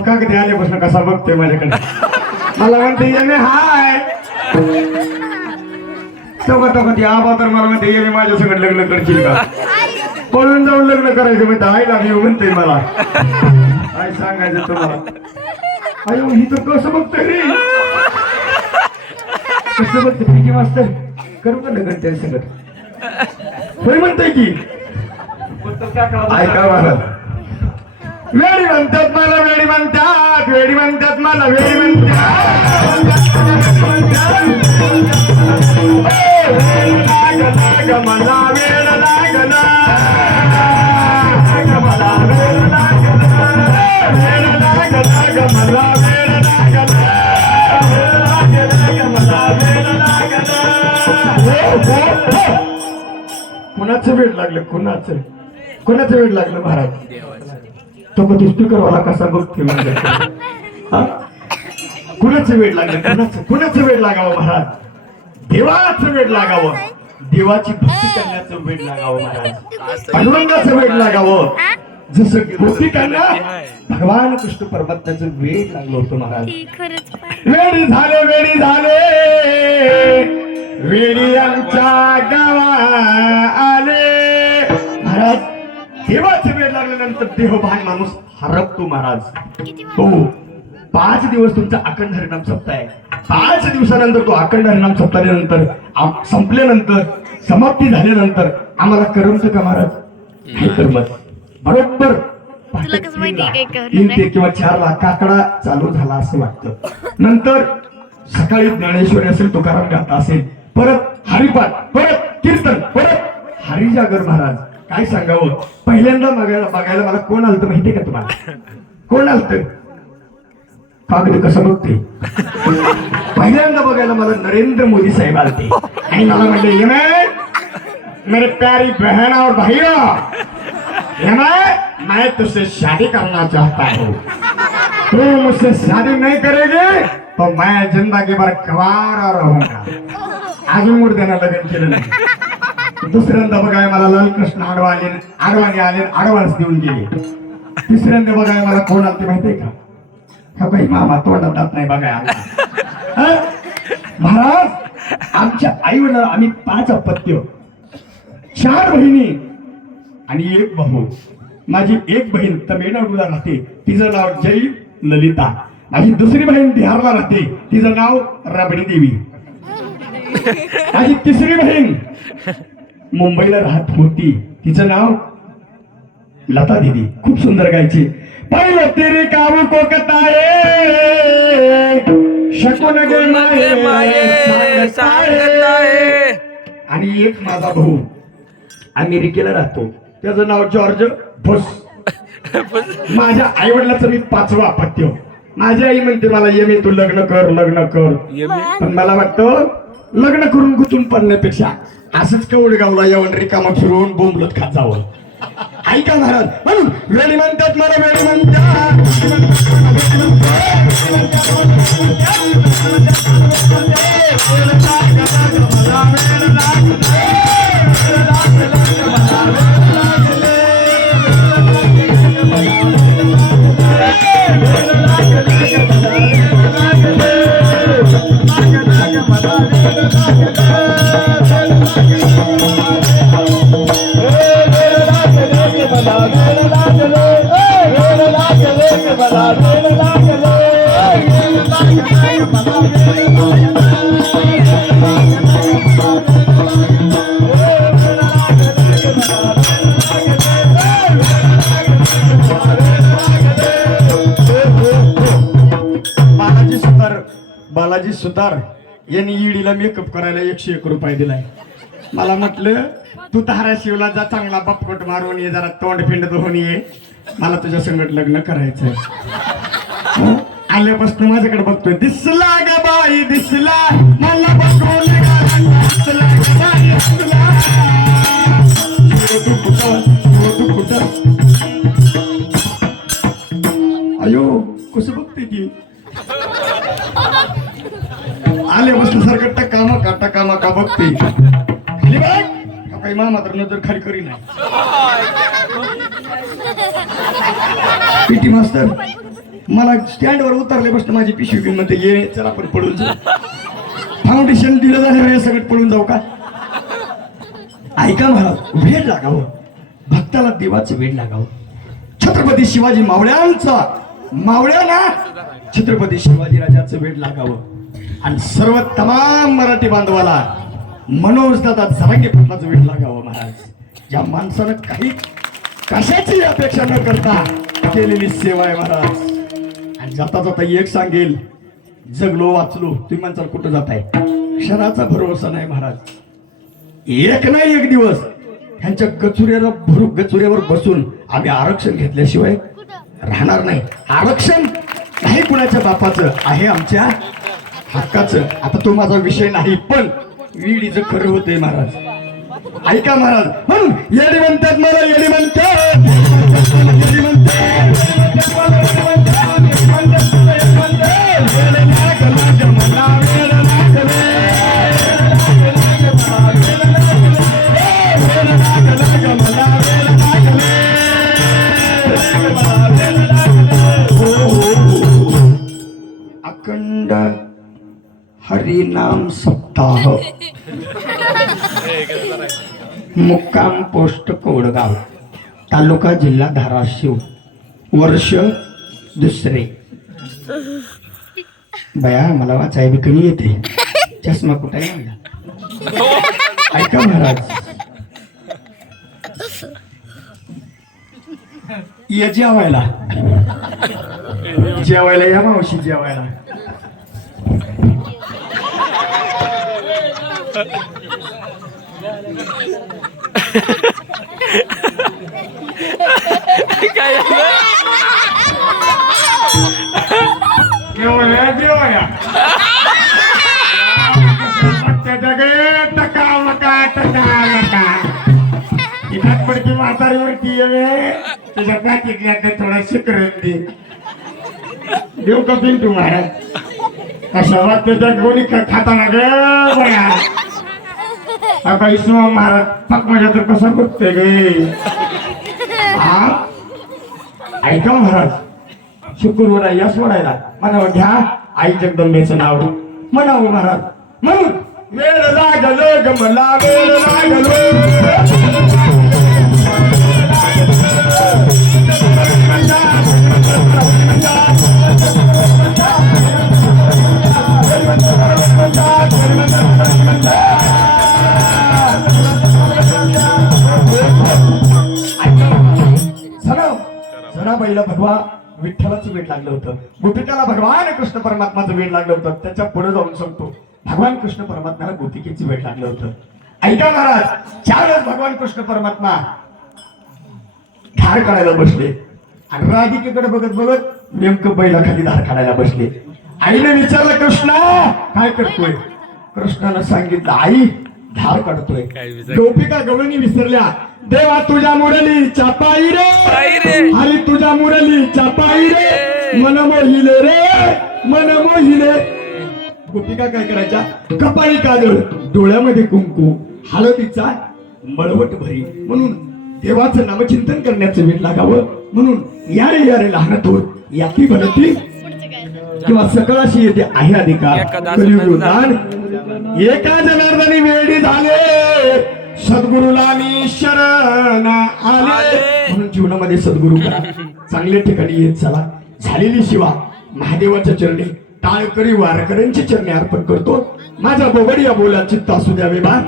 का कधी आले आल्यापासून कसा बघतोय माझ्याकडे? मला म्हणते येणे हाय. तेव्हा म्हणते आबा तर मला म्हणते येणे माझ्या सगळं लग्न करशील का? पळून जाऊन लग्न करायचं म्हणते आई येऊ म्हणते मला. काय सांगायचं तुम्हाला? अयो ही तर कसं बघतोय रे? कसं बघते पिके मास्तर करू का लग्न त्या सगळं होय म्हणतोय की? ऐका महाराज वेडी म्हणतात मला वेडी म्हणतात मला वेडी म्हणतात. मला वेळ लागला मला वेळ लागला मला वेळ लागला कुणाचं वेळ लागलं? कुणाचं? कुणाचं वेळ लागलं महाराज? तो कधी स्पीकर वाला कसा बघते म्हणजे कुणाचं वेळ लागलं? कुणाचं? कुणाचं वेळ लागावं महाराज? देवाचं वेळ लागावं. देवाची भक्ती करण्याचं वेळ लागावं महाराज. पांडुरंगाचं वेळ लागावं. जसं गोपिकांना भगवान कृष्ण परमात्म्याचं वेळ लागलं होतं महाराज. वेळी झाले वेळी झाले. वेळी आमच्या गावा आले. महाराज देवाचे वेळ लागल्यानंतर देहभान माणूस हरपतो महाराज. हो. पाच दिवस तुमचा अखंड हरिनाम सप्ताह पाच दिवसानंतर तो अखंड हरिनाम सप्ताहानंतर आम- संपल्यानंतर समाप्ती झाल्यानंतर आम्हाला करमत का महाराज? करमत बरोबर. तीन? ते किंवा चार ला काकडा चालू झाला असं वाटतं. नंतर सकाळी ज्ञानेश्वरी असेल तुकाराम गाथा असेल परत हरिपाठ परत कीर्तन परत हरिजागर महाराज. काय सांगावं? पहिल्यांदा बघायला बघायला मला कोण आलतं माहितीये का तुम्हाला? कोण आलतं? कागद कसं बघते? पहिल्यांदा बघायला मला नरेंद्र मोदी साहेब आलते. आणि मला म्हणले "ये मेरे प्यारी बहन और भाइयों ये मैं मैं तुझसे शादी करना चाहता हूँ। तू मुझसे शादी नहीं करेगी तो मैं ज़िंदगी भर गवार रहूँगा। अजून मूर्त्यानं लग्न केलं नाही. दुसऱ्यांदा बघाय मला लालकृष्ण आडवाले आडवाणी आले आडवान्स देऊन गेले. तिसऱ्यांदा बघाय मला कोण आलते माहितीये का? का बाई मामा तोंडात नाही बघा. महाराज आमच्या आई वडील आम्ही पाच अपत्य. चार बहिणी आणि एक भाऊ. माझी एक बहीण तमिळनाडूला राहते तिचं नाव जय ललिता. माझी दुसरी बहीण बिहारला राहते तिचं नाव राबडी देवी. माझी तिसरी बहीण मुंबईला राहत होती तिचं नाव लता दीदी खूप सुंदर गायची. तेरे काबू को कताये शकून गे माये सांगताय. आणि एक माझा भाऊ अमेरिकेला राहतो. त्याचं नाव जॉर्ज बुश. माझ्या आई वडिलाचं मी पाचवा अपत्य. माझी आई म्हणते मला ये मी तू लग्न कर लग्न कर. पण मला वाटतं लग्न करून गुतून पडण्यापेक्षा असंच कवड गावला येऊन रिकामा फिरवून बोंबलत खात जावं. ऐका महाराज. म्हणून वेळी म्हणतात मला वेळी म्हणतात. बालाजी बालाजी सुतार यांनी ईडीला मेकअप करायला एकशे एक रुपये दिलाय. मला म्हटलं तू धाराशिवला जा चांगला बापकट मारून ये जरा तोंड फिंड धुवून ये. मला तुझ्या संगत लग्न करायचंय. आल्यापासून माझ्याकडे बघतोय दिसला ग बाई दिसला. मला बघून हा काही मामा तर नजर खाली करी नाही. पीटी मास्तर मला स्टँडवर उतरले बसतं माझी पिशवी घेऊन म्हणते ये चला आपण पळून जाऊ फाउंडेशन दिलं जाणार हे सगळं पळून जाऊ का? ऐका महाराज वेळ लागावं. भक्ताला देवाचं वेळ लागावं. छत्रपती शिवाजी मावळ्यांचा मावळ्याला छत्रपती शिवाजी राजाचं वेळ लागावं. आणि सर्व तमाम मराठी बांधवाला मनोज दादा झरांगे पाटलाचं वेळ लागावं महाराज. या माणसानं काही कशाची अपेक्षा न करता केलेली सेवा आहे महाराज. आणि जाता जाता एक सांगेल जगलो वाचलो तुम्ही माणसाला कुठं जाताय? क्षणाचा भरोसा नाही महाराज. एक नाही एक दिवस. ह्यांच्या कचुऱ्याला भरू गचुऱ्यावर बसून आम्ही आरक्षण घेतल्याशिवाय राहणार नाही. आरक्षण नाही कुणाच्या बापाचं आहे आमच्या हक्काचं. आता तो माझा विषय नाही पण विडीचं खरं होतंय महाराज. ऐका महाराज. म्हणून येडी म्हणतात मला येडी म्हणतात. येडी म्हणतात. अखंड हरिनाम सप्ताह मुक्काम पोस्ट कोडगाव तालुका जिल्हा धाराशिव वर्ष दुसरे. बया मला वाचाय बी कमी येते. चष्मा कुठे आहे ऐका महाराज. ये जेवायला. जेवायला या मावशी जेवायला. काय झालं जेवायला जेवायला टका मका टका मका इथं पडकी म्हातारीवरती येवे तुझ्या पाठीतल्या ते थोडा शिकरण दे देऊ का पिंटू महाराज कशा वाटतं त्या कोणी का खाताना ग बया आता इसमा महाराज पक माझ्या तर कसा बघते गे? हा? ऐका महाराज शुक्रवार या सोडायला म्हणावं घ्या आई जगदंबेचं नाव. म्हणावं महाराज म्हणून. वेळ लागलो ग वेळ लागलो. भगवा विठ्ठलाचं वेळ लागलं होतं. गोपिकाला भगवान कृष्ण परमात्माचं वेळ लागलं होतं. त्याच्या पुढे जाऊन सांगतो भगवान कृष्ण परमात्म्याला गोपिकेची वेळ लागलं होतं. ऐका महाराज चार वेळेस भगवान कृष्ण परमात्मा धार काढायला बसले. आणि राधिकेकडे बघत बघत नेमकं बैलाखाली धार काढायला बसले. आईने विचारलं कृष्णा काय करतोय? कृष्णानं सांगितलं आई धार काढतोय. गोपिका गवळणी विसरल्या. देवा तुझ्या मुरली चापाई रे. हरी तुझ्या मुरली चापाई रे. मन मोहिले रे. मन मोहिले. गोपिका काय करायच्या? कपाळी काजळ डोळ्यामध्ये कुंकू हळदीचा मळवट भरी. म्हणून देवाचं नामचिंतन करण्याचं वेळ लागावं. म्हणून या रे या रे लहान थोर बनती. पुढचं काय किंवा सकळाशी येते आहे अधिकार. एका कलियुग दान. एका जनार्दनी वेळी झाले. सद्गुरुला मी शरण आले. म्हणून जीवनामध्ये सद्गुरु करा. चांगल्या ठिकाणी येत चला. झालेली शिवा महादेवाच्या चरणी टाळकरी वारकऱ्यांची चरणी अर्पण करतो. माझा बोबडिया बोला चित्त असू द्यावे बा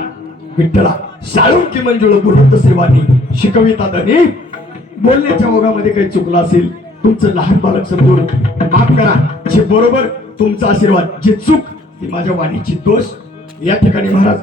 विठ्ठला साळुंकी मंजुळ गुरुत सेवानी शिकविता धनी. बोलण्याच्या ओघामध्ये काही चुकलं असेल तुमचं लहान बालक समजून माफ करा. जे बरोबर तुमचा आशीर्वाद जे चूक ती माझ्या वाणीची दोष या ठिकाणी महाराज